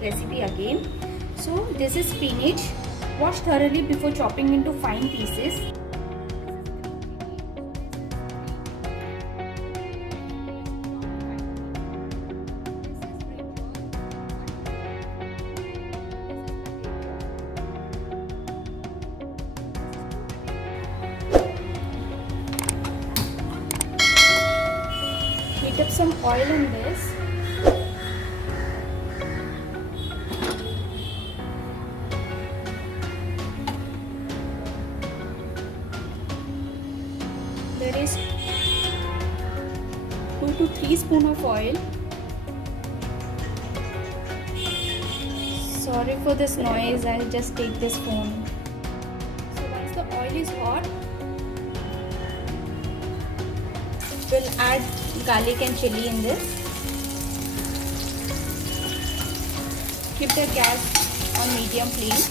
recipe again. So this is spinach. Wash thoroughly before chopping into fine pieces. Heat up some oil in this. There is 2 to 3 spoons of oil. Sorry for this noise, I'll just take this phone. So once the oil is hot, we'll add garlic and chili in this. Keep the gas on medium flame.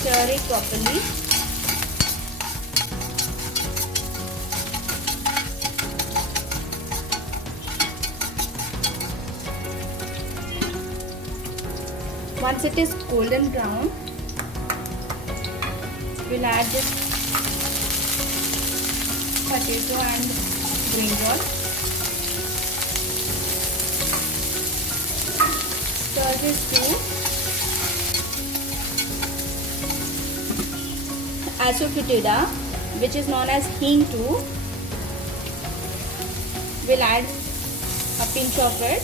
Stir it properly. Once it is golden brown, we'll add this potato and brinjal. Stir this too. Asafoetida, which is known as Hing too. We'll add a pinch of it.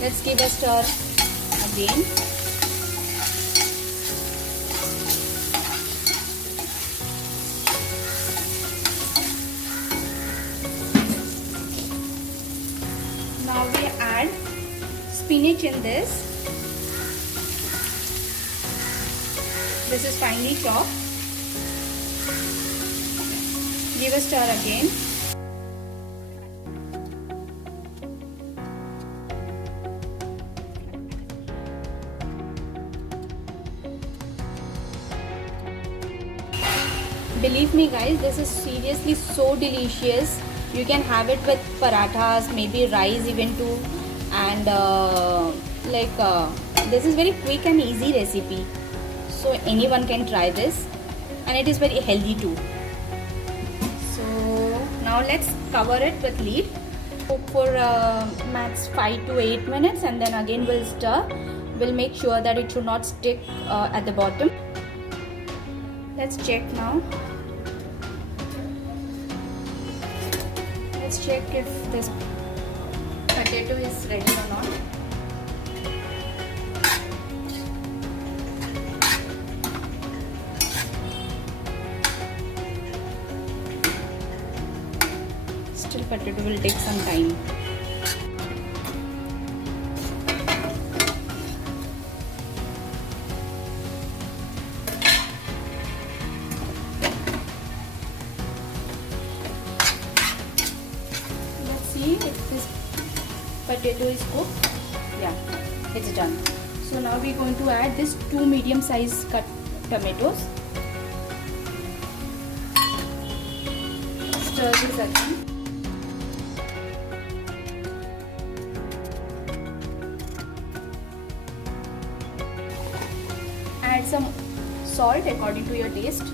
Let's give a stir again. Now we add spinach in this. This is finely chopped. Give a stir again. Believe me guys, this is seriously so delicious. You can have it with parathas, maybe rice even too, and this is very quick and easy recipe, so anyone can try this, and it is very healthy too. So now let's cover it with lid. Cook for max 5 to 8 minutes, and then again we'll stir. We'll make sure that it should not stick at the bottom. Let's check now. Let's check if this potato is ready or not. Still, potato will take some time. See if this potato is cooked. Yeah, it's done. So now we're going to add this 2 medium size cut tomatoes. Stir this again. Add some salt according to your taste.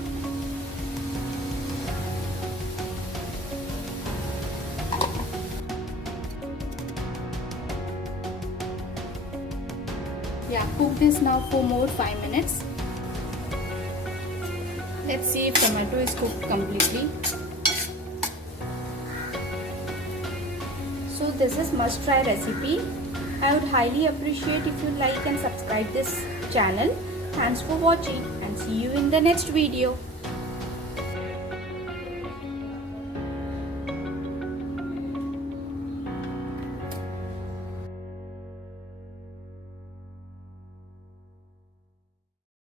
Yeah, cook this now for more 5 minutes. Let's see if tomato is cooked completely. So this is must try recipe. I would highly appreciate if you like and subscribe this channel. Thanks for watching and see you in the next video.